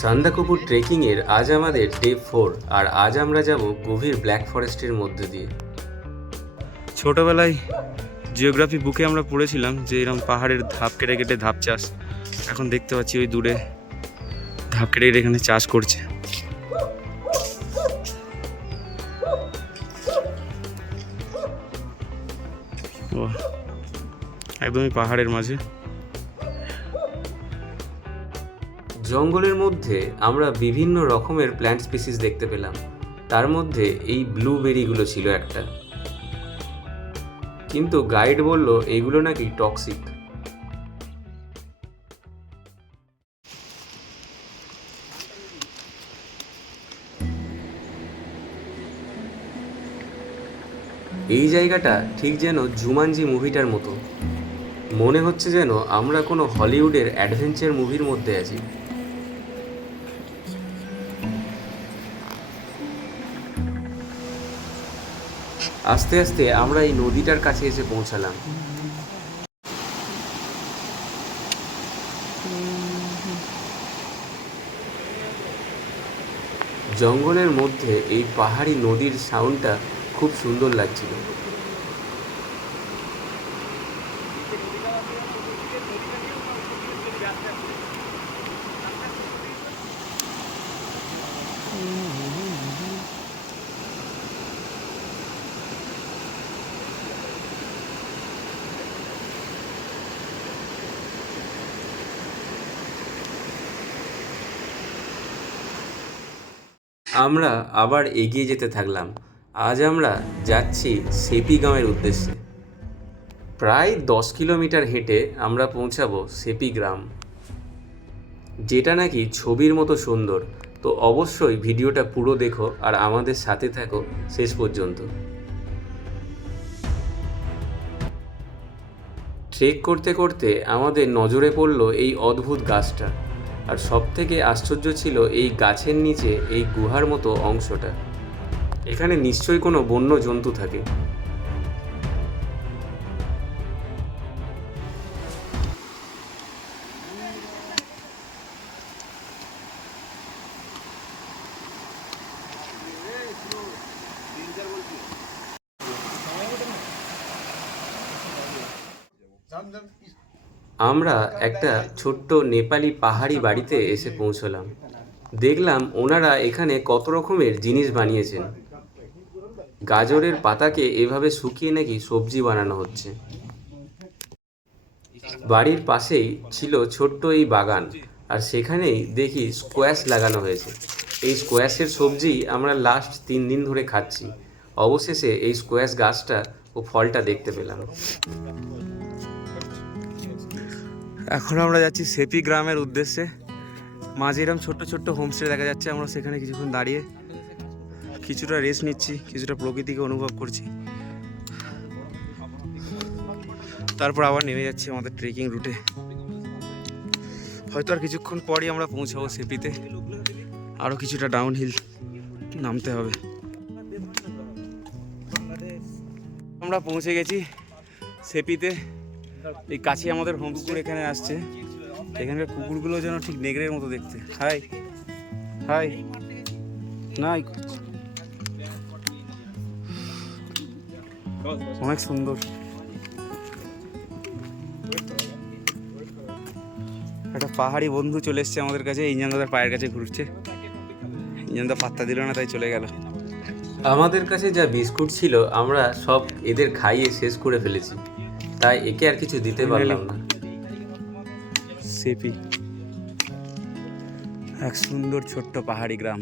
Sandakphu trekking এর আজ আমাদের ডে 4 আর আজ আমরা যাব গভীর ব্ল্যাক ফরেস্টের মধ্যে দিয়ে। ছোটবেলায় জিওগ্রাফি বুকে আমরা পড়েছিলাম যে এরকম পাহাড়ের ধাপ কেটে কেটে ধাপ চাষ। এখন দেখতে পাচ্ছি ওই দূরে ধাপ কেটে কেটে এখানে চাষ করছে। ও একদমই পাহাড়ের মাঝে। জঙ্গলের মধ্যে আমরা বিভিন্ন রকমের প্ল্যান্ট স্পিসিস দেখতে পেলাম। তার মধ্যে এই ব্লুবেরিগুলো ছিল একটা, কিন্তু গাইড বলল এইগুলো নাকি টক্সিক। এই জায়গাটা ঠিক যেন জুমানজি মুভিটার মতো, মনে হচ্ছে যেন আমরা কোনো হলিউডের অ্যাডভেঞ্চার মুভির মধ্যে আছি। আস্তে আস্তে আমরা এই নদীটার কাছে এসে পৌঁছালাম। জঙ্গলের মধ্যে এই পাহাড়ি নদীর সাউন্ডটা খুব সুন্দর লাগছিল। আমরা আবার এগিয়ে যেতে থাকলাম। আজ আমরা যাচ্ছি সেপি গ্রামের উদ্দেশ্যে। প্রায় 10 কিলোমিটার হেঁটে আমরা পৌঁছাবো সেপি গ্রাম, যেটা নাকি ছবির মতো সুন্দর। তো অবশ্যই ভিডিওটা পুরো দেখো আর আমাদের সাথে থাকো শেষ পর্যন্ত। ট্রেক করতে করতে আমাদের নজরে পড়ল এই অদ্ভুত গাছটা, আর সবথেকে আশ্চর্য ছিল এই গাছের নিচে এই গুহার মতো অংশটা। এখানে নিশ্চয়ই কোনো বন্য জন্তু থাকে। আমরা একটা ছোট্ট নেপালি পাহাড়ি বাড়িতে এসে পৌঁছলাম। দেখলাম ওনারা এখানে কত রকমের জিনিস বানিয়েছেন। গাজরের পাতাকে এভাবে শুকিয়ে নাকি সবজি বানানো হচ্ছে। বাড়ির পাশেই ছিল ছোট্ট এই বাগান, আর সেখানেই দেখি স্কোয়াশ লাগানো হয়েছে। এই স্কোয়াশের সবজি আমরা লাস্ট 3 দিন ধরে খাচ্ছি। অবশেষে এই স্কোয়াশ গাছটা ও ফলটা দেখতে পেলাম। এখন আমরা যাচ্ছি সেপি গ্রামের উদ্দেশ্যে। মাঝে এরকম ছোট্ট ছোট্ট হোমস্টে দেখা যাচ্ছে। আমরা সেখানে কিছুক্ষণ দাঁড়িয়ে কিছুটা রেস্ট নিচ্ছি, কিছুটা প্রকৃতিকে অনুভব করছি, তারপর আবার নেমে যাচ্ছি আমাদের ট্রেকিং রুটে। হয়তো আর কিছুক্ষণ পরই আমরা পৌঁছাবো সেপিতে। আরও কিছুটা ডাউন হিল নামতে হবে। আমরা পৌঁছে গেছি সেপিতে। এই কাছে আমাদের হোমস্টে এখানে আসছে। এখানকার কুকুরগুলো যেন ঠিক নেগরের মতো দেখতে। হাই হাই নাই, অনেক সুন্দর। একটা পাহাড়ি বন্ধু চলে এসছে আমাদের কাছে। ইঞ্জানদার পায়ের কাছে ঘুরছে। ইঞ্জানদা পাত্তা দিল না, তাই চলে গেল। আমাদের কাছে যা বিস্কুট ছিল আমরা সব এদের খাইয়ে শেষ করে ফেলেছি, তাই একে আর কিছু দিতে পারলাম না। সেপি এক সুন্দর ছোট্ট পাহাড়ি গ্রাম।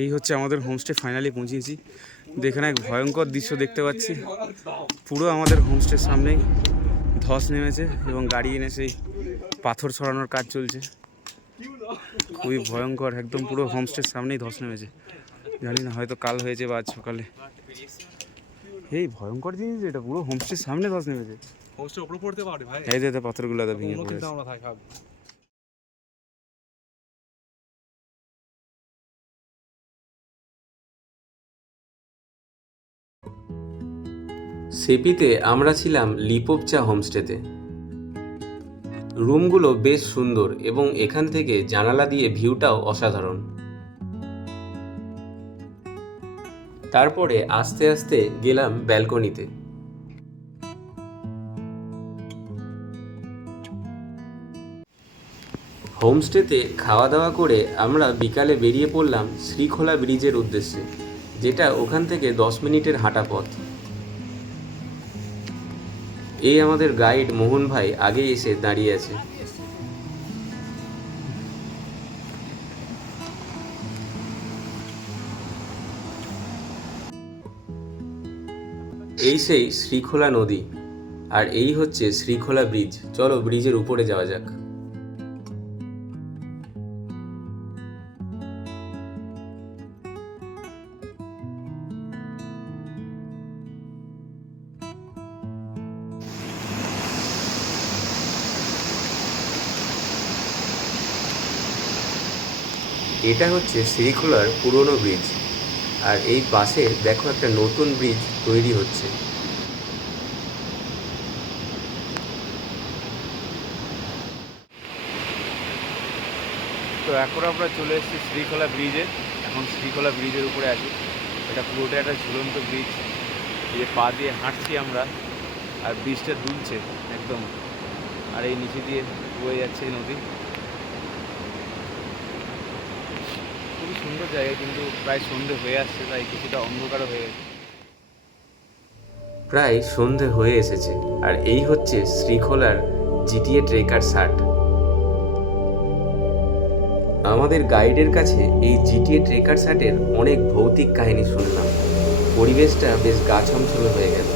এই হচ্ছে আমাদের হোমস্টে। ফাইনালি পৌঁছেছি। এখানে এক ভয়ঙ্কর দৃশ্য দেখতে পাচ্ছি। পুরো আমাদের হোমস্টের সামনেই ধস নেমেছে এবং গাড়ি এনে সেই পাথর ছড়ানোর কাজ চলছে। খুবই ভয়ঙ্কর, একদম পুরো হোমস্টের সামনেই ধস নেমেছে। জানি না, হয়তো কাল হয়েছে বা আজ সকালে। এই ভয়ঙ্কর জিনিস, এটা পুরো হোমস্টের সামনে ধস নেমেছে। হোস্টের উপরে পড়তে পারে ভাই, এই যে পাথরগুলো ভেঙে পড়েছে। আমরা থাকব। সেপিতে আমরা ছিলাম লিপোপচা হোমস্টেতে। রুমগুলো বেশ সুন্দর এবং এখান থেকে জানালা দিয়ে ভিউটাও অসাধারণ। তারপরে আস্তে আস্তে গেলাম ব্যালকনিতে। হোমস্টেতে খাওয়া দাওয়া করে আমরা বিকালে বেরিয়ে পড়লাম শ্রীখোলা ব্রিজের উদ্দেশ্যে, যেটা ওখান থেকে 10 মিনিটের হাঁটা পথ। এই আমাদের গাইড মোহন ভাই আগে এসে দাঁড়িয়ে আছে। এই সেই শ্রীখোলা নদী, আর এই হচ্ছে শ্রীখোলা ব্রিজ। চলো ব্রিজের উপরে যাওয়া যাক। এটা হচ্ছে শ্রীখোলার পুরনো ব্রিজ, আর এই পাশে দেখো একটা নতুন ব্রিজ তৈরি হচ্ছে। তো এখন আমরা চলে এসেছি শ্রীখোলা ব্রিজে। এখন শ্রীখোলা ব্রিজের উপরে আছি। এটা পুরোটা একটা ঝুলন্ত ব্রিজ, এই যে পা দিয়ে হাঁটছি আমরা, আর ব্রিজটা দুলছে একদম, আর এই নিচে দিয়ে বয়ে যাচ্ছে এই নদী। খুবই সুন্দর জায়গা, কিন্তু প্রায় সন্ধে হয়ে আসছে, তাই কিছুটা অন্ধকারও হয়ে গেছে। প্রায় সন্ধে হয়ে এসেছে, আর এই হচ্ছে শ্রীখোলার জিটিএ ট্রেকার শার্ট। আমাদের গাইডের কাছে এই জিটিএ ট্রেকার শার্টের অনেক ভৌতিক কাহিনী শুনলাম। পরিবেশটা বেশ গা ছমছমে হয়ে গেল,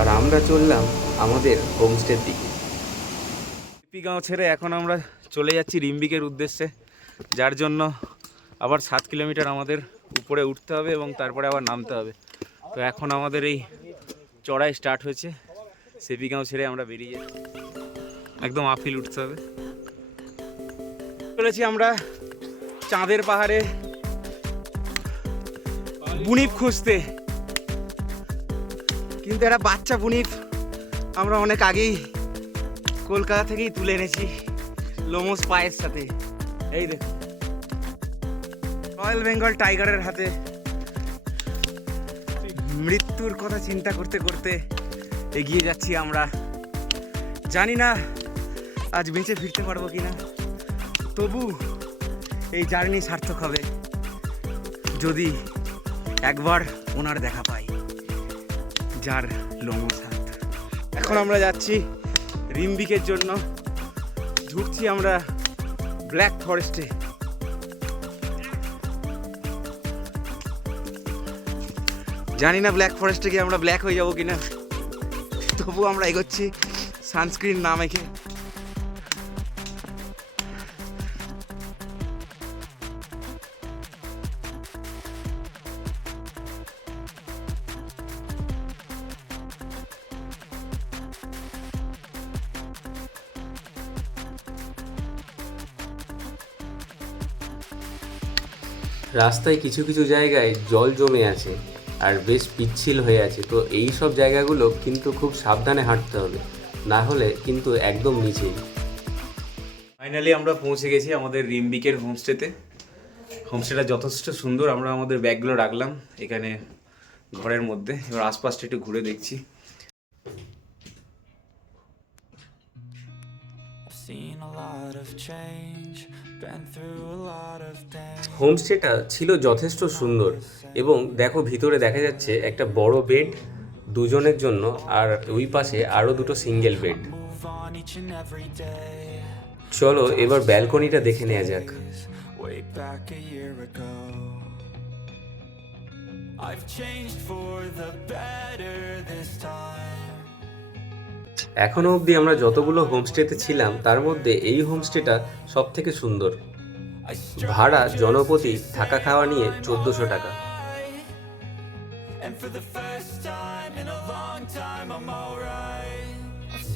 আর আমরা চললাম আমাদের হোমস্টের দিকে। গাঁও ছেড়ে এখন আমরা চলে যাচ্ছি রিম্বিকের উদ্দেশ্যে, যার জন্য আবার 7 কিলোমিটার আমাদের উপরে উঠতে হবে এবং তারপরে আবার নামতে হবে। তো এখন আমাদের এই চড়াই স্টার্ট হয়েছে। সেপিগাঁও ছেড়ে আমরা বেরিয়ে যাচ্ছি, একদম আফিল উঠতে হবে। চলেছি আমরা চাঁদের পাহাড়ে বুনিপ খুঁজতে, কিন্তু একটা বাচ্চা বুনিপ আমরা অনেক আগেই কলকাতা থেকেই তুলে এনেছি লোমস পায়ের সাথে। এই দেখো, রয়্যাল বেঙ্গল টাইগারের হাতে। মৃত্যুর কথা চিন্তা করতে করতে এগিয়ে যাচ্ছি আমরা। জানি না আজ বেঁচে ফিরতে পারবো কিনা, তবু এই জার্নি সার্থক হবে যদি একবার ওনার দেখা পাই, যার লোমস হাত। এখন আমরা যাচ্ছি রিম্বিকের জন্য, ঢুকছি আমরা ব্ল্যাক ফরেস্টে। জানি না ব্ল্যাক ফরেস্টে গিয়ে আমরা ব্ল্যাক হয়ে যাবো কিনা, তবু আমরা এগোচ্ছি সানস্ক্রিন না মেখে। রাস্তায় কিছু কিছু জায়গায় জল জমে আছে আর বেশ পিচ্ছিল হয়ে আছে, তো এই সব জায়গাগুলো কিন্তু খুব সাবধানে হাঁটতে হবে, না হলে কিন্তু একদম নিচেই। ফাইনালি আমরা পৌঁছে গেছি আমাদের রিম্বিকের হোমস্টেতে। হোমস্টেটা যথেষ্ট সুন্দর। আমরা আমাদের ব্যাগগুলো রাখলাম এখানে ঘরের মধ্যে, এবার আশপাশটা একটু ঘুরে দেখছি। হোমস্টেটা ছিল যথেষ্ট সুন্দর, এবং দেখো ভিতরে দেখা যাচ্ছে একটা বড় বেড দুজনের জন্য, আর ওই পাশে আরও দুটো সিঙ্গেল বেড। চলো এবার ব্যালকনিটা দেখে নেওয়া যাক। এখনো অবধি আমরা যতগুলো হোমস্টেতে ছিলাম তার মধ্যে এই হোমস্টেটা সব থেকে সুন্দর। ভাড়া জনপ্রতি থাকা খাওয়া নিয়ে 1400 টাকা।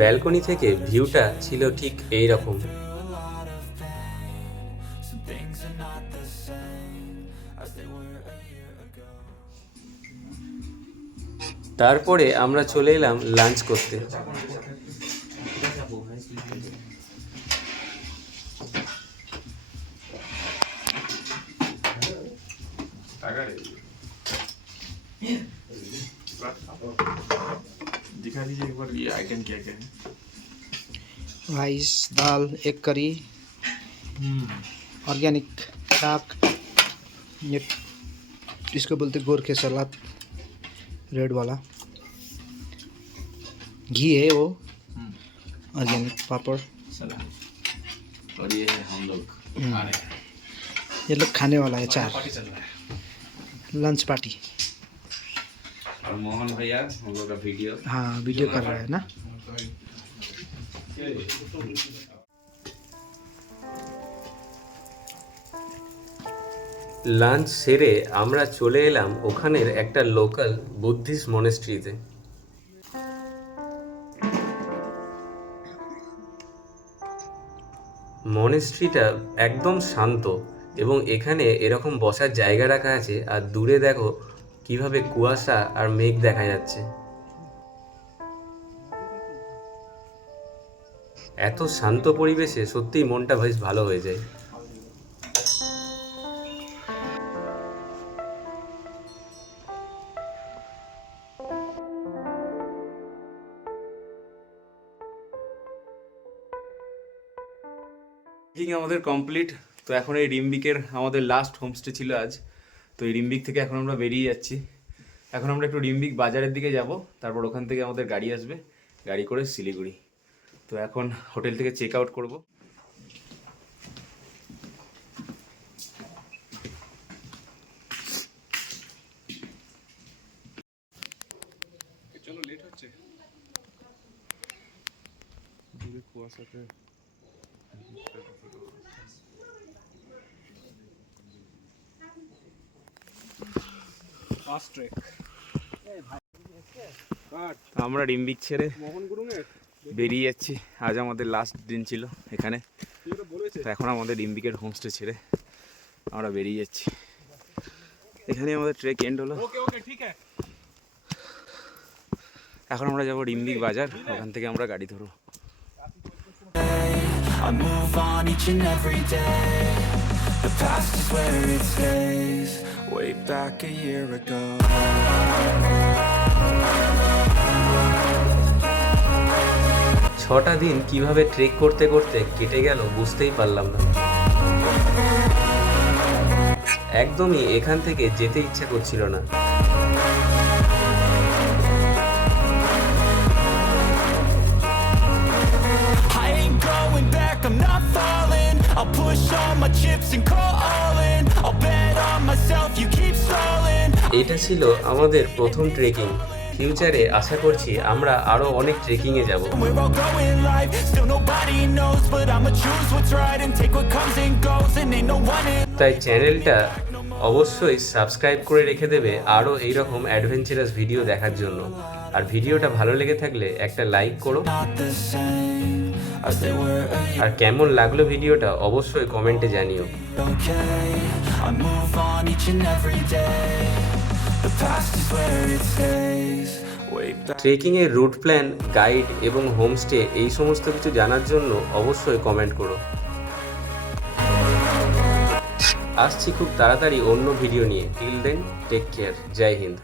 ব্যালকনি থেকে ভিউটা ছিল ঠিক এই রকম। তারপরে আমরা চলে এলাম লাঞ্চ করতে। दिखा दीजिए एक बार ये आइटम क्या क्या है। राइस, दाल, एग करी, ऑर्गेनिक साग, ये इसको बोलते गोरखे सलाद, रेड वाला, घी है वो, ऑर्गेनिक पापड़, सलाद, और ये है हम लोग खा रहे हैं। ये लोग खाने वाला है चार, पार्टी चल रहा है लंच पार्टी। और मोहन भैया हम लोग का वीडियो। हाँ वीडियो कर रहा है ना। লাঞ্চ সেরে আমরা চলে এলাম ওখানের একটা লোকাল বুদ্ধিস্ট মনেস্ট্রিতে। মনেস্ট্রিটা একদম শান্ত এবং এখানে এরকম বসার জায়গা রাখা আছে, আর দূরে দেখো কিভাবে কুয়াশা আর মেঘ দেখা যাচ্ছে। এত শান্ত পরিবেশে সত্যিই মনটা বেশ ভালো হয়ে যায়। ট্রেকিং আমাদের কমপ্লিট। তো এখন এই রিম্বিকের আমাদের লাস্ট হোমস্টে ছিল আজ। তো এই রিম্বিক থেকে এখন আমরা বেরিয়ে যাচ্ছি। এখন আমরা একটু রিম্বিক বাজারের দিকে যাব, তারপর ওখান থেকে আমাদের গাড়ি আসবে, গাড়ি করে শিলিগুড়ি। তো এখন হোটেল থেকে চেক আউট করবো। চলো লেট হচ্ছে। দূরে কুয়াশাতে ফাস্ট ট্রেক। আমরা রিম্বিক ছেড়ে মোহন গুরুঙের বেরিয়ে যাচ্ছি। আজ আমাদের লাস্ট দিন ছিল এখানে। যেটা বলেছে তো এখন আমাদের রিম্বিকের হোমস্টে ছেড়ে আমরা বেরিয়ে যাচ্ছি। এখানে আমাদের ট্রেক এন্ড হলো। ওকে ওকে ঠিক আছে। এখন আমরা যাবো রিম্বিক বাজার, ওখান থেকে আমরা গাড়ি ধরবো। I move on each and every day. The past is where it stays. Way back a year ago. ছটা দিন কিভাবে ট্রেক করতে করতে কেটে গেল বুঝতেই পারলাম না। একদমই এখান থেকে যেতে ইচ্ছা করছিল না। I ain't going back, I'm not falling. I'll push all my chips and call all in. I'll bet on myself, you keep stalling. এটা ছিল আমাদের প্রথম ট্রেকিং। ফিউচারে আশা করছি আমরা আরও অনেক ট্রেকিংয়ে যাব। We're all going live, still nobody knows, but I'ma choose what's right and take what comes and goes, and ain't no one in. তাই চ্যানেলটা অবশ্যই সাবস্ক্রাইব করে রেখে দেবে আরও এইরকম অ্যাডভেঞ্চারাস ভিডিও দেখার জন্য। আর ভিডিওটা ভালো লেগে থাকলে একটা লাইক করো, Not the same as they were a year আর কেমন লাগলো ভিডিওটা অবশ্যই কমেন্টে জানিও। okay. I move on each and every day. The past is where it stays. Way back. ট্রেকিংয়ের রুট প্ল্যান, গাইড এবং হোমস্টে এই সমস্ত কিছু জানার জন্য অবশ্যই কমেন্ট করো। আসছি খুব তাড়াতাড়ি অন্য ভিডিও নিয়ে। Till then take care. Jai Hind.